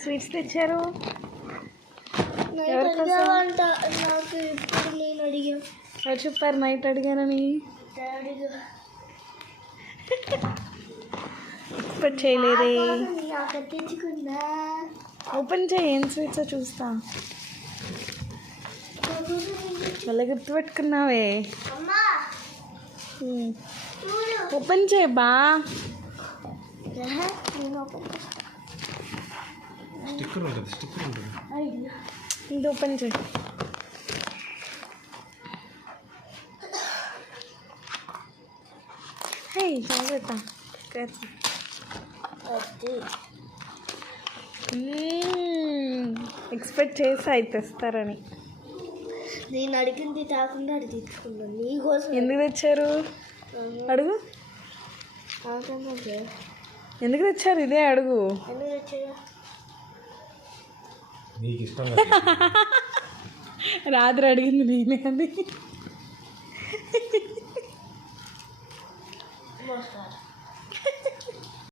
Sweets తెచ్చారు నాకు ఇప్పుడు నేను అడిగా ఎవరు చెప్పారు నైట్ అడిగానని? ఎక్స్పెక్ట్ చేయలేదే. తెచ్చుకున్నా. ఓపెన్ చేయి, ఏం స్వీట్సో చూస్తా. మళ్ళీ గుర్తుపెట్టుకున్నావే. ఓపెన్ చేయి బా. ఇది ఓపెన్ చేయి. హే జాగ్రత్త. ఎక్స్పెక్ట్ చేసి అయితే తెస్తారని. నేను అడిగింది కాకుండా అది తీసుకున్నాను నీకోసం. ఎందుకు తెచ్చారు అడుగు. ఎందుకు తెచ్చారు ఇదే అడుగు. ఎందుకు తెచ్చారు? రాత్రి అడిగింది నేనే అది.